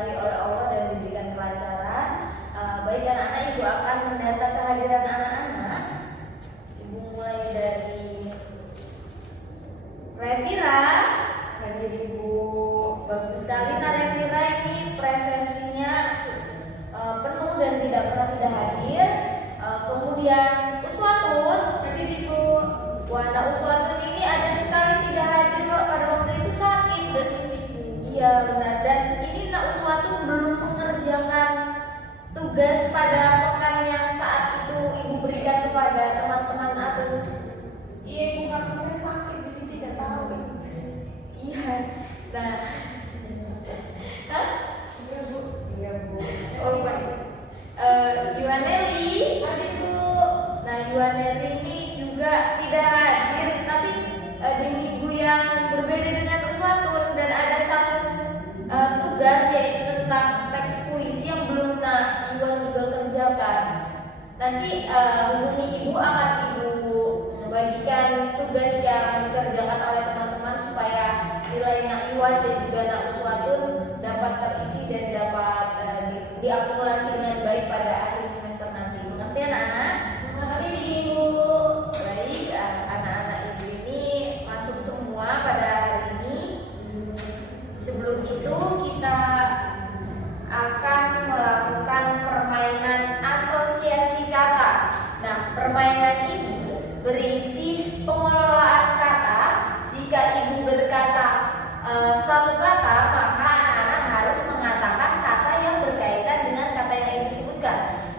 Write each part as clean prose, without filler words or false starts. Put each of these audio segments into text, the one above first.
diberkahi oleh Allah dan diberikan kelancaran. Baik anak-anak, ibu akan mendata kehadiran anak-anak. Ibu mulai dari Revira. Hadir ibu. Bagus sekali Nak Revira, ini presensinya penuh dan tidak pernah tidak hadir. Kemudian Uswatun. Hadir ibu. Wanda Uswatun ini ada sekali tidak hadir pada waktu itu sakit. Iya benar, dan ini Nak Uswatun belum mengerjakan tugas pada pekan yang saat itu ibu berikan kepada teman-teman atau iya ibu, karena saya sakit jadi tidak tahu. Iya. Nah, Iya bu. iya bu. Oh baik. Yuaneli, hadir bu. Nah Yuaneli ini juga tidak hadir, tapi di minggu yang berbeda dengan Uswatun, dan ada satu tugas yaitu tentang teks puisi yang belum Yuan juga kerjakan. Nanti hubungi ibu, akan ibu bagikan tugas yang dikerjakan oleh teman-teman supaya nilai Nak Yuan dan juga Nak Uswatun dapat terisi dan dapat diakumulasi dengan baik pada akhir semester nanti. Mengerti anak-anak? Mengerti ibu. Baik, anak-anak ibu ini masuk semua pada hari ini. Sebelum itu kita akan melakukan permainan asosiasi kata. Nah, permainan ini berisi pengelolaan kata. Jika ibu berkata suatu kata, maka anak-anak harus mengatakan kata yang berkaitan dengan kata yang ibu sebutkan.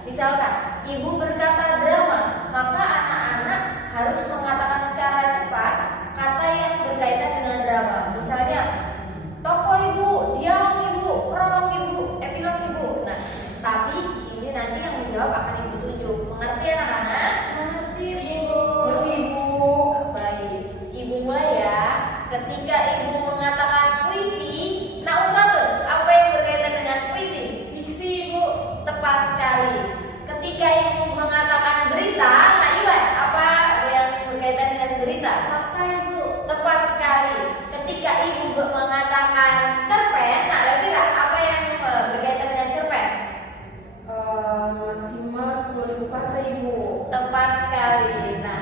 Misalkan, ibu berkata drama, maka anak-anak harus mengatakan secara cepat kata yang berkaitan dengan drama. Misalnya, tokoh ibu, dialog ibu, prolog ibu, epilog ibu. Nah, tapi ini nanti yang menjawab akan ibu tunjuk. Mengerti anak-anak? Mengerti ibu. Mengerti ibu. Baik, ibu mulai ya. Ketika ibu mengatakan puisi, Nak Uswatun, apa yang berkaitan dengan puisi? Diksi ibu. Tepat sekali. Ketika ibu mengatakan berita, Nak Iwan, apa yang berkaitan dengan berita? Fakta ibu. Tepat sekali. Ketika ibu mengatakan cerpen, Nak Revira, apa yang berkaitan dengan cerpen? Maksimal 10.000 kata ibu. Tepat sekali. Nah,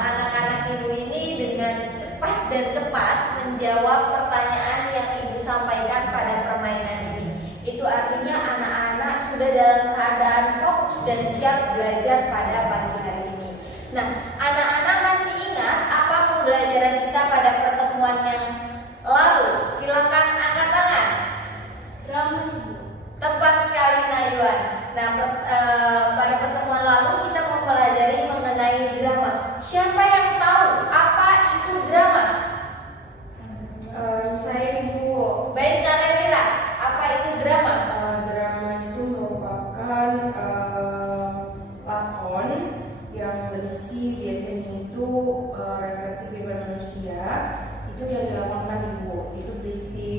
anak-anak ibu ini dengan cepat dan tepat menjawab pertanyaan yang ibu sampaikan pada permainan ini. Itu artinya anak-anak sudah dalam keadaan fokus dan siap belajar pada pagi hari ini. Nah, anak-anak masih ingat apa pembelajaran kita pada pertemuan yang lalu? Silakan angkat tangan. Drama ibu. Tepat sekali Nayuan. Nah, pada pertemuan lalu kita mempelajari mengenai drama. Siapa yang tahu apa itu drama? Saya ibu. Baik, Kak Revira, apa itu drama? Drama itu merupakan lakon yang berisi biasanya itu refleksi kehidupan manusia. Itu yang dilakukan ibu. Itu berisi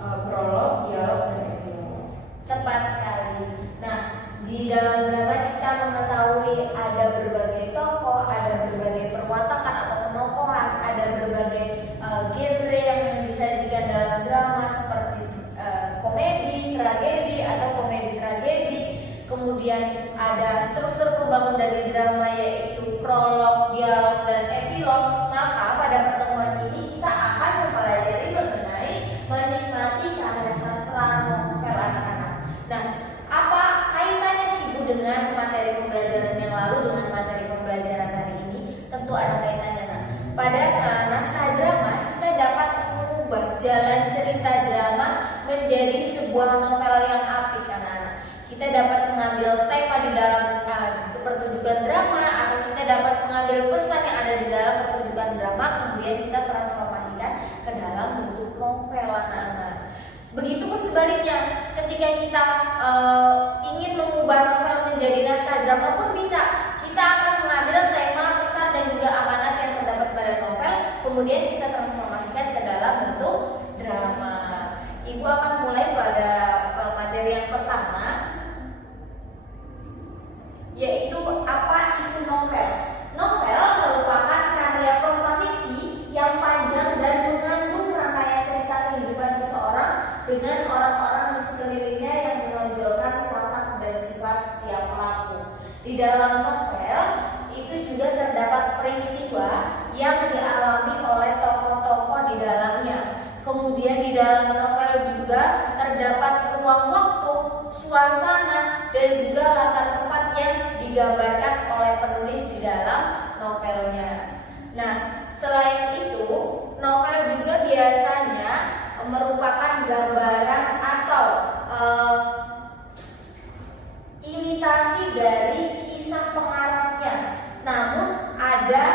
prolog, dialog, dan epilog. Tepat sekali. Nah, di dalam drama kita mengetahui ada berbagai tokoh, ada berbagai perwatakan atau penokohan, ada berbagai genre yang disajikan dalam drama seperti komedi, tragedi atau komedi tragedi. Kemudian ada struktur pembangun dari drama yaitu prolog, dialog, dan epilog. Maka pada pertemuan ini kita akan mempelajari mengenai menikmati karya sastra novel anak-anak. Nah, apa kaitannya sih Bu dengan materi pembelajaran yang lalu dengan materi pembelajaran hari ini? Tentu ada kaitannya. Nah, pada naskah drama kita dapat mengubah jalan cerita drama menjadi sebuah novel yang apik anak-anak. Kita dapat mengambil tema di dalam pertunjukan drama, atau kita dapat mengambil pesan yang ada di dalam pertunjukan drama, kemudian kita transformasikan ke dalam bentuk novel anak-anak. Begitupun sebaliknya, ketika kita ingin mengubah novel menjadi naskah drama pun bisa. Kita akan mengambil tema, pesan, dan juga amanat yang terdapat pada novel, kemudian kita transformasikan ke dalam bentuk drama. Ibu akan mulai pada materi yang pertama, yaitu apa itu novel. Novel merupakan karya prosa fiksi yang panjang dan mengandung rangkaian cerita kehidupan seseorang dengan orang-orang di Di dalam novel itu juga terdapat peristiwa yang dialami oleh tokoh-tokoh di dalamnya. Kemudian di dalam novel juga terdapat ruang waktu, suasana, dan juga latar tempat yang digambarkan oleh penulis di dalam novelnya. Nah, selain itu, novel juga biasanya merupakan gambaran atau imitasi dari kisah pengarangnya. Namun ada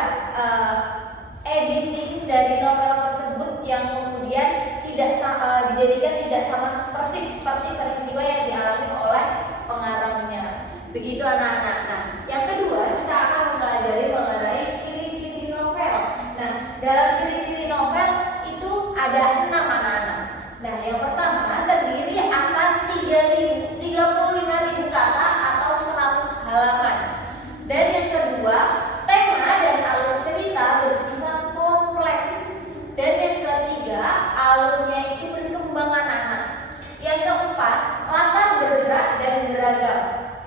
editing dari novel tersebut yang kemudian dijadikan tidak sama persis seperti peristiwa yang dialami oleh pengarangnya. Begitu anak-anak. Nah, yang kedua kita akan mempelajari mengenai ciri-ciri novel. Nah, dalam ciri-ciri novel itu ada 6 anak-anak. Nah, yang pertama terdiri atas 35.000 kata atau 100 halaman. Dan yang kedua, tema dan alur cerita bersifat kompleks. Dan yang ketiga, alurnya itu berkembang anak-anak. Yang keempat, latar bergerak dan beragam.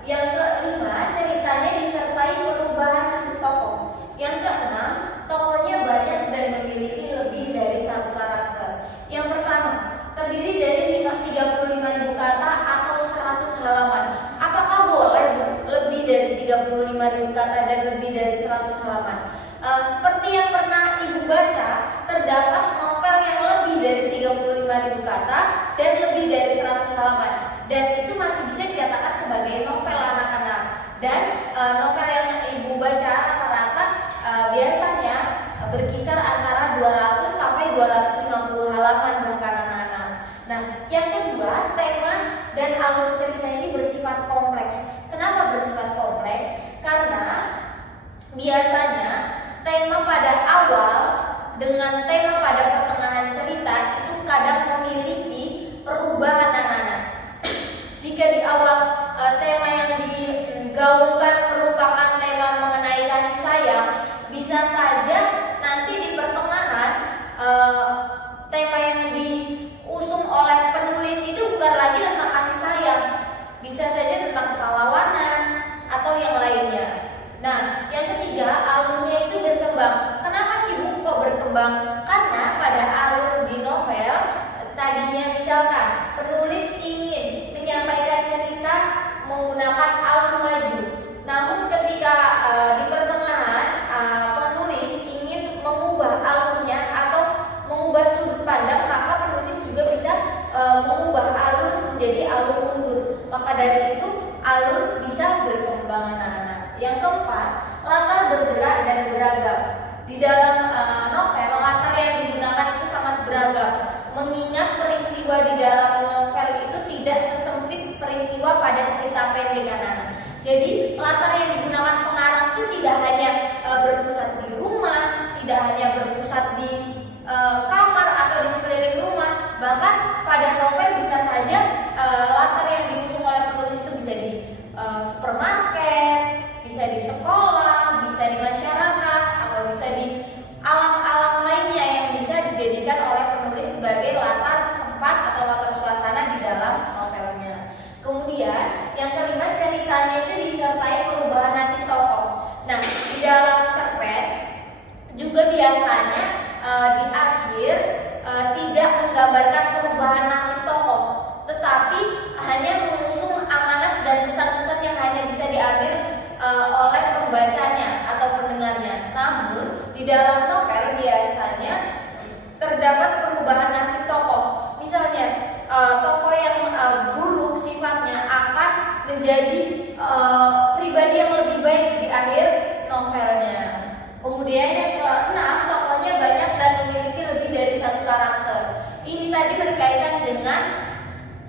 Yang kelima, ceritanya disertai perubahan nasib tokoh. Yang keenam, tokohnya banyak dan memiliki lebih dari 1 karakter. Yang pertama, terdiri dari 35.000 kata atau 100 halaman. Apakah boleh lebih dari 35.000 kata dan lebih dari 100 halaman? Seperti yang pernah Ibu baca, terdapat novel yang lebih dari 35.000 kata dan lebih dari 100 halaman. Dan itu masih bisa dikatakan sebagai novel anak-anak. Dan novel yang Ibu baca rata-rata biasanya berkisar antara 200 sampai 250 halaman bahkan anak-anak. Nah, yang kedua, tema dan alur cerita ini bersifat kompleks. Kenapa bersifat kompleks? Karena biasanya tema pada awal dengan tema pada pertengahan cerita itu kadang memiliki perubahan anak-anak. Jika di awal tema yang digaungkan merupakan tema mengenai kasih sayang, bisa saja nanti di pertengahan tema yang diusung oleh penulis itu bukan lagi tentang kasih sayang, bisa saja tentang pahlawanan atau yang lainnya. Nah, yang ketiga, alurnya itu berkembang. Kenapa sih Bu kok berkembang? Karena pada alur di novel tadinya misalkan penulis ingin menyampaikan cerita menggunakan alur maju. Namun ketika di pertengahan penulis ingin mengubah alurnya atau mengubah sudut pandang, maka penulis juga bisa mengubah alur menjadi alur mundur. Maka dari itu alur bisa berkembang anak-anak. Yang keempat, latar bergerak dan beragam. Di dalam novel, latar yang digunakan itu sangat beragam. Mengingat peristiwa di dalam novel itu tidak sesempit peristiwa pada cerita pendek anak-anak. Jadi latar yang digunakan pengarang itu tidak hanya berpusat di rumah, tidak hanya berpusat di kamar atau di sekeliling rumah. Bahkan pada novel bisa saja latar yang diusung oleh penulis itu bisa di supermarket, bisa di sekolah, bisa di masyarakat, atau bisa di alam-alam lainnya yang bisa dijadikan oleh penulis sebagai latar tempat atau latar suasana di dalam novelnya. Kemudian yang kelima, ceritanya itu disertai perubahan nasib tokoh. Nah, di dalam cerpen juga biasanya di akhir tidak menggambarkan perubahan nasib tokoh, tetapi hanya mengusung amanat dan pesan-pesan yang hanya bisa diambil oleh pembacanya atau pendengarnya. Namun di dalam novel biasanya terdapat perubahan nasib tokoh. Misalnya tokoh yang buruk sifatnya akan menjadi pribadi yang lebih baik di akhir novelnya. Kemudian yang keenam, tokohnya banyak dan memiliki lebih dari 1 karakter. Ini tadi berkaitan dengan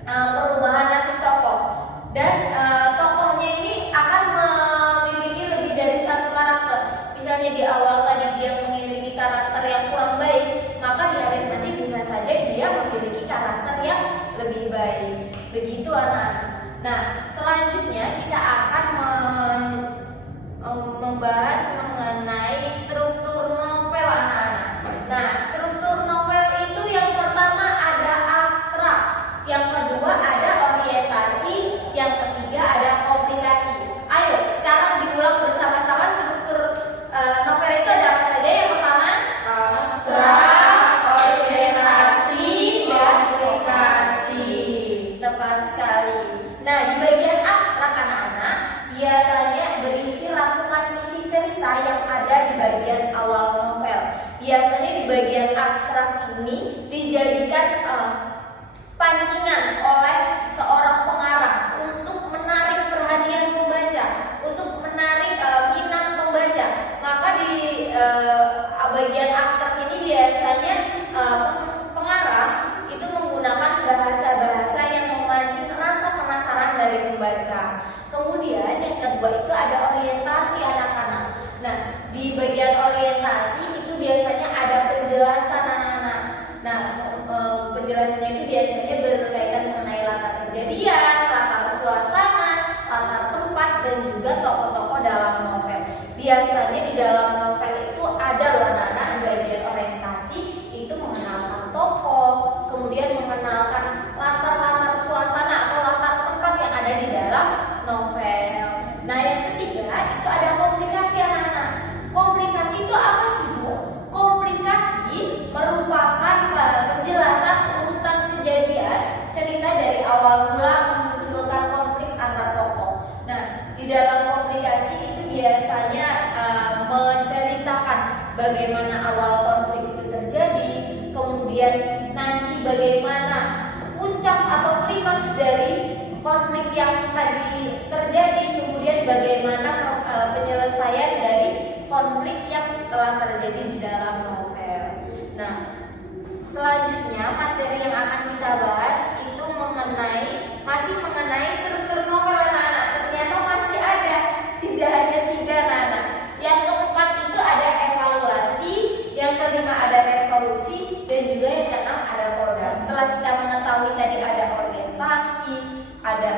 perubahan nasib tokoh. Dan tokohnya ini akan memiliki lebih dari 1 karakter. Misalnya di awal tadi dia memiliki karakter yang kurang baik, maka di akhir nanti bisa saja dia memiliki karakter yang lebih baik. Begitu anak-anak. Nah, selanjutnya kita akan membahas mengenai struktur novel anak-anak. Nah, struktur novel itu yang pertama ada abstrak, yang kedua ada orientasi, yang ketiga ada komplikasi. Ayo sekarang cerita yang ada di bagian awal novel. Biasanya di bagian abstrak ini dijadikan pancingan oleh seorang pengarang untuk menarik perhatian pembaca, untuk menarik minat pembaca. Maka di bagian abstrak ini biasanya pengarang itu menggunakan bahasa-bahasa yang memancing rasa penasaran dari pembaca. Kemudian yang kedua itu ada orientasi anak-anak. Nah, di bagian orientasi itu biasanya ada penjelasan anak-anak. Nah, penjelasannya itu biasanya berkaitan mengenai latar kejadian, latar suasana, latar tempat, dan juga tokoh-tokoh dalam novel. Biasanya di dalam novel itu ada loh anak-anak di bagian orientasi itu mengenalkan tokoh, kemudian mengenalkan latar-latar suasana atau latar tempat yang ada di dalam novel. Nah, yang ketiga itu ada komplikasi anak-anak. Komplikasi itu apa sih, Bu? Komplikasi merupakan penjelasan urutan kejadian cerita dari awal mula memunculkan konflik antar tokoh. Nah, di dalam komplikasi itu biasanya menceritakan bagaimana awal konflik itu terjadi, kemudian nanti bagaimana puncak atau klimaks dari konflik yang tadi terjadi, kemudian bagaimana penyelesaian dari konflik yang telah terjadi di dalam novel. Nah, selanjutnya materi yang akan kita bahas itu masih mengenai struktur novel anak-anak. Ternyata masih ada, tidak hanya 3 anak-anak. Yang keempat itu ada evaluasi, yang kelima ada resolusi, dan juga yang keenam ada koda. Setelah kita mengetahui tadi ada orientasi, ada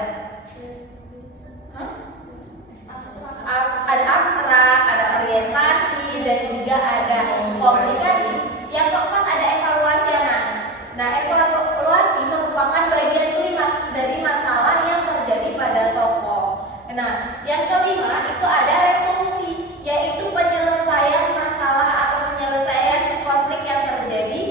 abstrak, ada orientasi, dan juga ada komplikasi. Yang keempat ada evaluasi anak. Nah, evaluasi merupakan bagian klimaks dari masalah yang terjadi pada tokoh. Nah, yang kelima itu ada resolusi, yaitu penyelesaian masalah atau penyelesaian konflik yang terjadi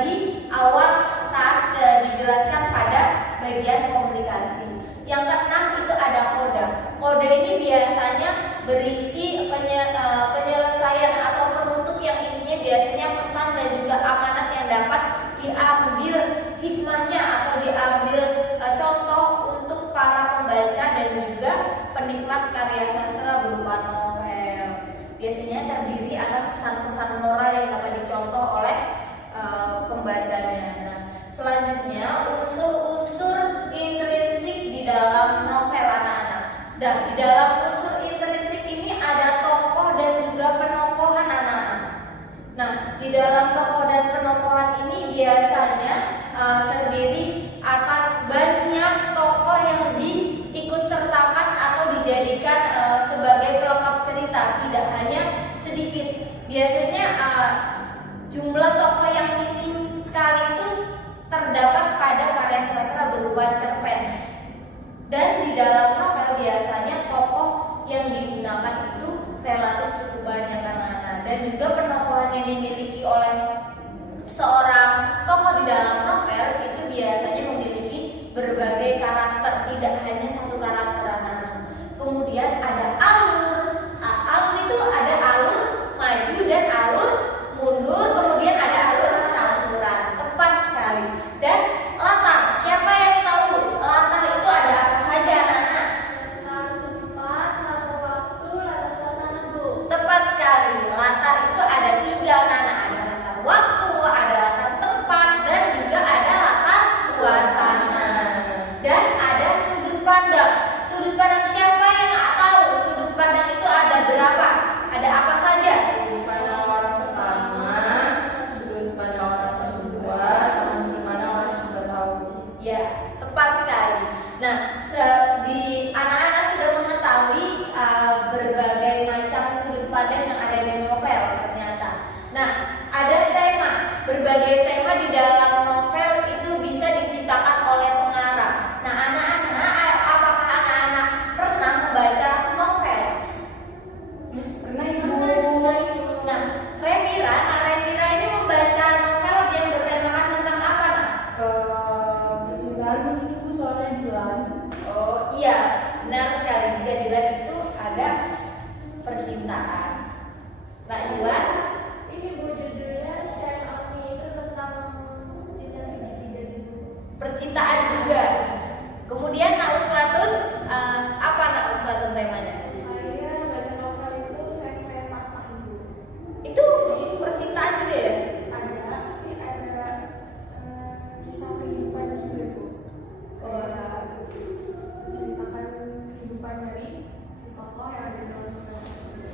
di awal saat dijelaskan pada bagian komplikasi. Yang keenam itu ada koda. Koda ini biasanya berisi penyelesaian atau penutup yang isinya biasanya pesan dan juga amanat yang dapat diambil hikmahnya atau diambil contoh untuk para pembaca dan juga penikmat karya sastra berupa novel. Biasanya terdiri atas pesan-pesan moral yang dapat dicontoh oleh pembacanya. Nah, selanjutnya unsur-unsur intrinsik di dalam novel anak-anak. Dan di dalam unsur intrinsik ini ada tokoh dan juga penokohan anak-anak. Nah, di dalam tokoh dan penokohan ini biasanya terdiri atas banyak tokoh yang diikut sertakan atau dijadikan sebagai pelengkap cerita, tidak hanya sedikit. Biasanya jumlah tokoh yang minim sekali itu terdapat pada karya sastra berupa cerpen. Dan di dalam novel biasanya tokoh yang digunakan itu relatif cukup banyak anak-anak. Dan juga penokohan yang dimiliki oleh seorang tokoh di dalam novel itu biasanya memiliki berbagai karakter, tidak hanya satu karakter anak-anak. Kemudian ada alur. Alur itu ada alur maju dan alur mundur, kemudian ada alur campuran. Tepat sekali. Dan latar, siapa yang tahu latar itu ada apa saja anak-anak? Latar tempat, latar waktu, latar suasana, Bu. Tepat sekali. Latar itu ada 3 anak-anak. Ada latar waktu, ada latar tempat, dan juga ada latar suasana. Dan ada sudut pandang. Sudut pandang siapa yang nggak tahu? Sudut pandang itu ada berapa? Ada apa saja? Sudut pandang orang pertama, sudut pandang orang kedua, sama sudut pandang orang yang sudah tahu. Ya, tepat sekali. Nah, di anak-anak sudah mengetahui berbagai macam sudut pandang yang ada di novel ternyata. Nah, ada tema. Berbagai tema di dalam novel itu bisa diciptakan oleh pengarang. Nah, anak-anak, apakah anak-anak pernah membaca novel? Pernah, Ibu? Nah, Remira ini membaca novel yang bertemakan tentang apa, nak? Percintaan mungkin Ibu, soalnya Dilan. Oh iya, benar sekali. Jika Dilan itu ada percintaan. Nah, Iwan, ini Bu judulnya Shine on Me itu tentang cinta segitiga gitu. Percintaan juga. Kemudian Nak Uswatun, apa Nak Uswatun temanya? Saya baca novel itu saya patah ibu. Itu percintaan juga ya? Ada, tapi ada kisah kehidupan juga bu. Kayak menceritakan kehidupan dari si tokoh yang ada dalam novel tersebut.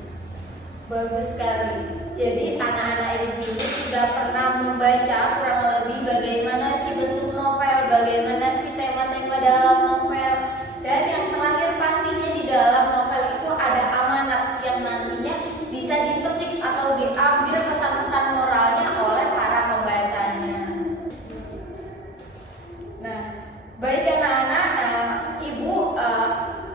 Bagus sekali. Jadi anak-anak ibu ini sudah pernah membaca kurang lebih bagaimana sih bentuk novel, bagaimana sih tema-tema dalam novel, dan yang terakhir pastinya di dalam novel itu ada amanat yang nantinya bisa dipetik atau diambil pesan-pesan moralnya oleh para pembacanya. Nah, baik anak-anak, ibu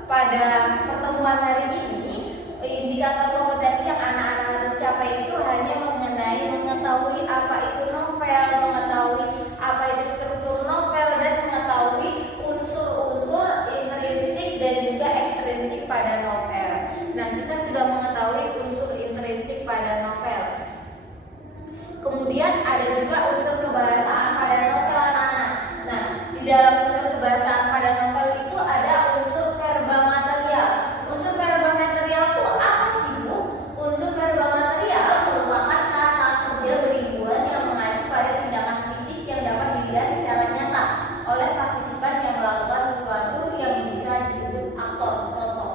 pada pertemuan hari ini indikator kompetensi yang anak-anak harus capai itu hanya mengenai mengetahui apa itu novel, mengetahui apa itu struktur novel, dan mengetahui unsur-unsur intrinsik dan juga ekstrinsik pada novel. Nah, kita sudah mengetahui unsur intrinsik pada novel. Kemudian ada juga unsur kebahasaan pada novel anak-anak. Nah, di dalam unsur kebahasaan pada novel itu ada unsur verba material. Unsur verba material itu apa sih Bu? Unsur verba material merupakan kata kerja beribuan yang mengacu pada tindakan fisik yang dapat dilihat secara nyata oleh partisipan yang melakukan sesuatu yang bisa disebut aktor. Contoh,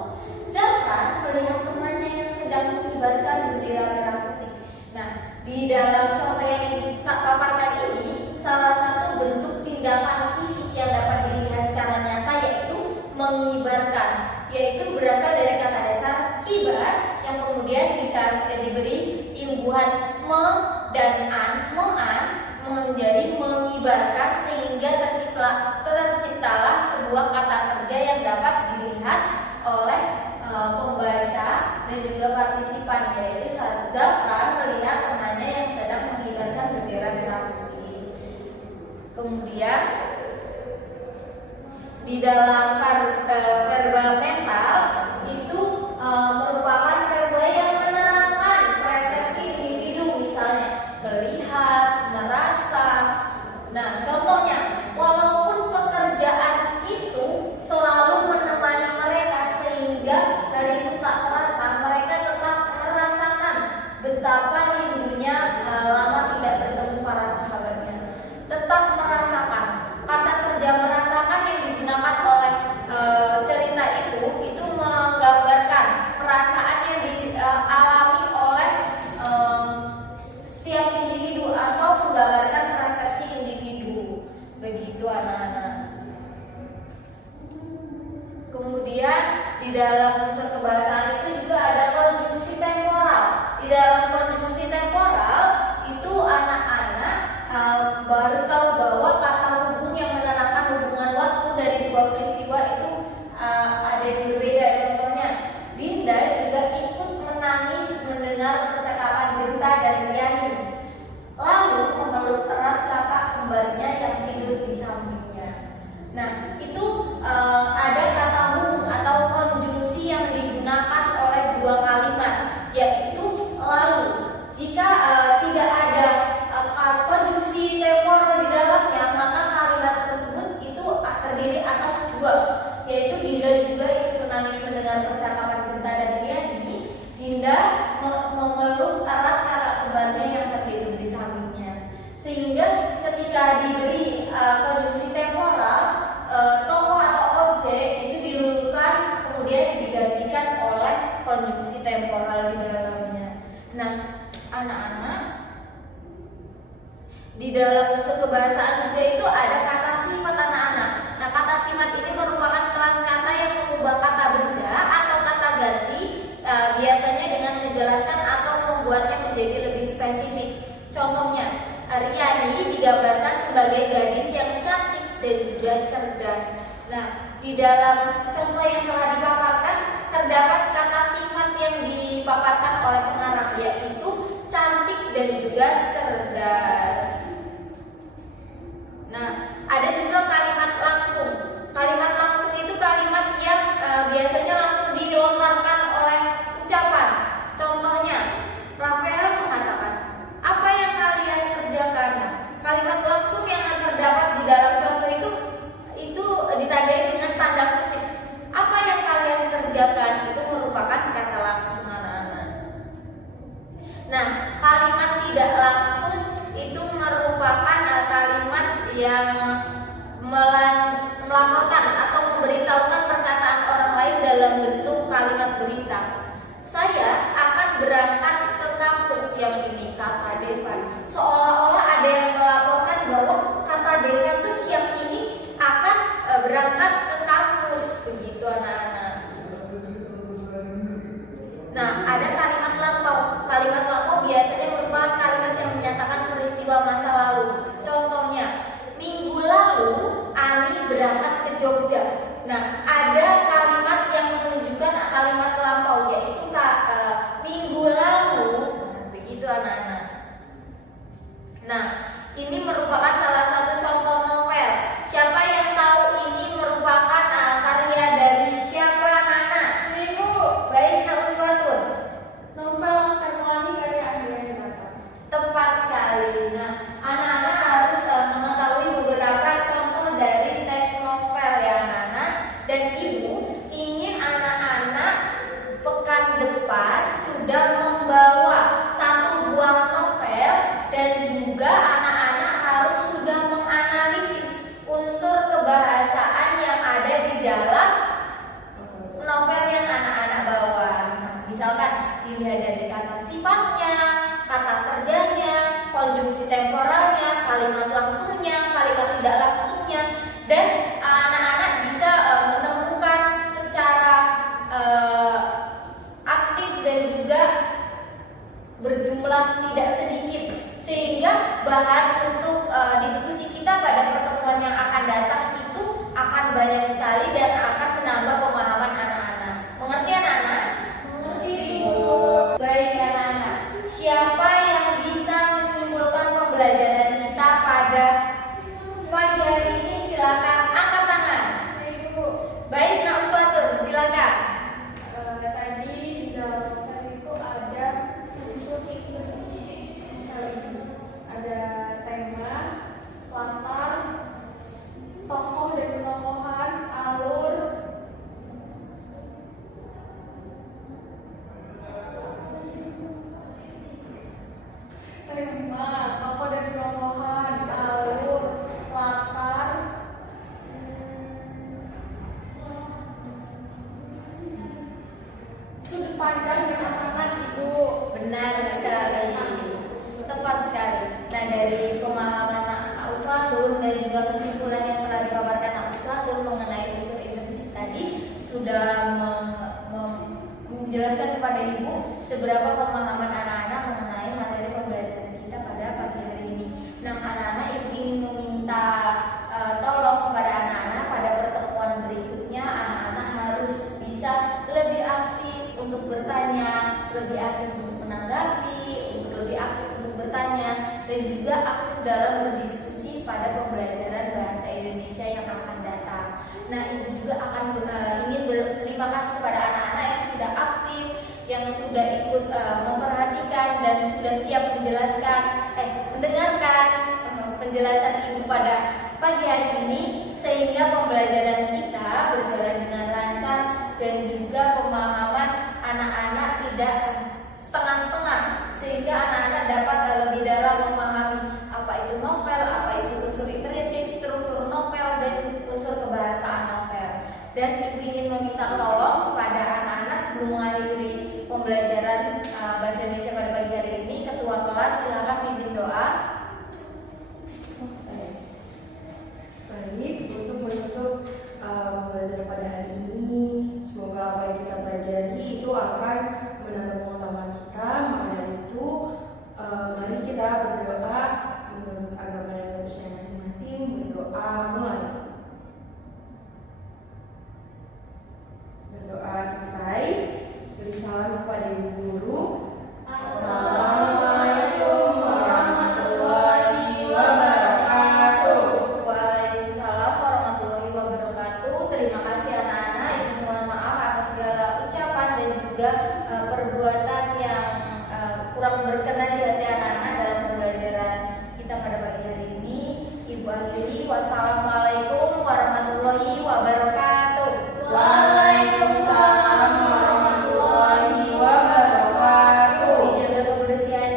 Zafran melihat temannya yang sedang mengibarkan bendera merah putih. Nah, di dalam contoh yang kita paparkan ini, salah satu bentuk tindakan fisik yang dapat dilihat secara nyata yaitu mengibarkan, yaitu berasal dari kata dasar kibar yang kemudian diberi imbuhan me dan an, menjadi mengibarkan sehingga terciptalah sebuah kata kerja yang dapat dilihat oleh pembaca dan juga partisipan, yaitu Zafran melihat temannya yang sedang mengibarkan bendera merah putih. Kemudian di dalam verba mental itu merupakan verba yang menerangkan persepsi individu, misalnya melihat, merasa. Nah, contohnya, walaupun pekerjaan itu selalu menemani mereka sehingga dari tak terasa mereka tetap merasakan betapa rindunya lama tidak bertemu para sahabatnya. Tetap merasakan. Kata kerja merasakan yang digunakan oleh cerita itu menggambarkan perasaan yang dialami oleh setiap individu atau menggambarkan persepsi individu. Begitu anak-anak. Kemudian di dalam unsur kebahasaan itu juga ada konjungsi temporal. Di dalam konjungsi temporal itu anak-anak harus tahu bahwa kata hubung yang menerangkan hubungan waktu dari dua peristiwa itu ada yang berbeda. Contohnya, Dinda juga ikut menangis mendengar percakapan Genta dan Riani, lalu memeluk erat kakak kembarnya yang tidur di sampingnya. Nah, itu ada kata hubung atau konjungsi yang digunakan oleh dua kalimat, yaitu lalu. Jika tidak ada konjungsi temporal di dalamnya, maka kalimat tersebut itu terdiri atas dua, yaitu Dinda juga ikut menangis mendengar percakapan Genta dan Riani. Dinda memeluk erat kakak kembarnya yang tertidur di sampingnya. Sehingga ketika diberi konjungsi temporal, tokoh atau objek itu dilulukan kemudian digantikan oleh konjungsi temporal di dalamnya. Nah, anak-anak, di dalam unsur kebahasaan juga itu ada kata sifat anak-anak. Nah, kata sifat ini merupakan kelas kata yang mengubah kata benda atau kata ganti, biasanya dengan menjelaskan atau membuatnya menjadi lebih spesifik. Contohnya, Riani digambarkan sebagai gadis yang cantik dan juga cerdas. Nah, di dalam contoh yang telah dipaparkan terdapat kata sifat yang dipaparkan oleh pengarang, yaitu cantik dan juga cerdas. Nah, ada juga kalimat langsung. Kalimat langsung itu kalimat yang biasanya langsung dilontarkan oleh ucapan. Contohnya, Nah, kalimat tidak langsung itu merupakan kalimat yang melaporkan atau memberitahukan perkataan orang lain dalam bentuk kalimat berita. Saya akan berangkat ke kampus yang ini, kata Devan. Seolah-olah ada yang melaporkan bahwa kata Devan itu siang ini akan berangkat ke kampus, begitu anak-anak. Nah, ada kalimat lampau. Kalimat lampau biasanya merupakan kalimat yang menyatakan peristiwa masa lalu. Contohnya, minggu lalu Ani berangkat ke Jogja. Nah, ada kalimat yang menunjukkan kalimat lampau, yaitu minggu lalu. Begitu anak-anak. Nah, ini merupakan salah satu contoh novel. Siapa yang tahu ini merupakan karya dari siapa anak-anak? Ibu, Baik, Nak Uswatun. novel Laskar Pelangi karya Andrea Renata. Tepat sekali. Nah, anak-anak harus mengetahui beberapa contoh dari teks novel ya anak-anak. Dan ibu ingin anak-anak pekan depan sudah membawa satu buah novel dan juga anak-anak harus sudah menganalisis unsur kebahasaan yang ada di dalam novel yang anak-anak bawa. Nah, misalkan dilihat dari kata sifatnya, kata kerjanya, konjungsi temporalnya, kalimat langsungnya, kalimat tidak langsungnya, dan anak-anak bisa menemukan secara aktif dan juga berjumlah tidak sedikit, sehingga bahan untuk diskusi kita pada pertemuan yang akan datang itu akan banyak sekali dan akan menambah pemahaman anak-anak. Mengerti anak-anak? Mengerti, Ibu. Baik anak-anak, siapa yang bisa menyimpulkan pembelajaran kita pada pagi hari ini? Silakan angkat tangan. Ibu, Baik, Nak Uswatun, silakan. tadi di dalam novel itu ada unsur intermisi novel ini. Ada tema, latar, tokoh dan penokohan, alur, tema, tokoh dan penokohan, alur, latar, sudut pandang dan amanat Ibu. Benar sekali, tepat sekali. Nah, dari pemahaman Nak Uswatun dan juga kesimpulan yang telah dipaparkan Nak Uswatun mengenai unsur intrinsit tadi sudah menjelaskan kepada Ibu seberapa pemahaman anak-anak mengenai materi pembelajaran kita pada pagi hari ini. Nah, anak-anak, Ibu ingin meminta tolong kepada anak-anak pada pertemuan berikutnya. Anak-anak harus bisa lebih aktif untuk bertanya, lebih aktif untuk menanggapi, untuk lebih aktif untuk bertanya, dan juga aktif dalam berdiskusi pada pembelajaran bahasa Indonesia yang akan datang. Nah, Ibu juga akan ingin berterima kasih kepada anak-anak yang sudah aktif, yang sudah ikut memperhatikan dan sudah siap mendengarkan penjelasan Ibu pada pagi hari ini, sehingga pembelajaran kita berjalan dengan lancar dan juga pemahaman anak-anak tidak setengah-setengah, sehingga anak-anak dapat lebih dalam memahami apa itu novel, apa itu unsur intrinsik, struktur novel, dan unsur kebahasaan novel. Dan Ibu ingin meminta tolong kepada anak-anak sebelum mengakhiri pembelajaran bahasa Indonesia pada pagi hari ini. Ketua kelas silakan pimpin doa. Baik, untuk menutup pembelajaran pada hari ini, semoga apa yang kita pelajari itu akan menambah pengetahuan kita. Maka dari itu, mari kita berdoa menurut agama dan kepercayaan masing-masing. Berdoa mulai. Berdoa selesai, beri salam kepada ibu guru. Assalamualaikum warahmatullahi wabarakatuh. Waalaikumsalam warahmatullahi wabarakatuh. Terima kasih anak-anak. Ibu mohon maaf atas segala ucapan dan juga perbuatan yang kurang berkenan di hati anak-anak dalam pembelajaran kita pada pagi hari ini. Ibu akhiri, wassalamualaikum warahmatullahi wabarakatuh. Waalaikumsalam warahmatullahi wabarakatuh. Dijaga kebersihan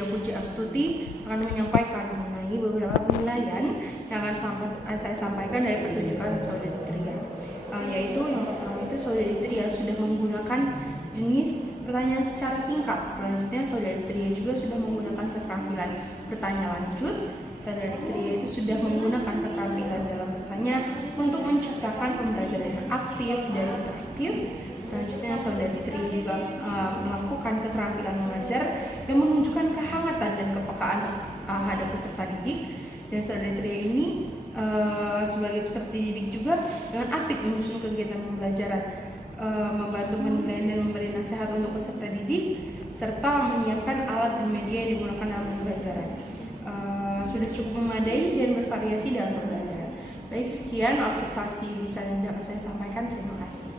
Ida Puji Astuti akan menyampaikan mengenai beberapa penilaian yang akan saya sampaikan dari pertunjukan Saudari Tria. Yaitu yang pertama itu Saudari Tria sudah menggunakan jenis pertanyaan secara singkat. Selanjutnya Saudari Tria juga sudah menggunakan keterampilan bertanya lanjut. Saudari Tria itu sudah menggunakan keterampilan dalam bertanya untuk menciptakan pembelajaran yang aktif dan interaktif. Selanjutnya Saudari Tria juga melakukan keterampilan mengajar yang menunjukkan kehangatan dan kepekaan terhadap peserta didik. Dan Saudari Tria ini sebagai peserta didik juga dengan apik menyusun kegiatan pembelajaran, membantu menilai dan memberi nasihat untuk peserta didik, serta menyiapkan alat dan media yang digunakan dalam pembelajaran. Sudah cukup memadai dan bervariasi dalam pembelajaran. Baik, sekian observasi bisa dapat saya sampaikan. Terima kasih.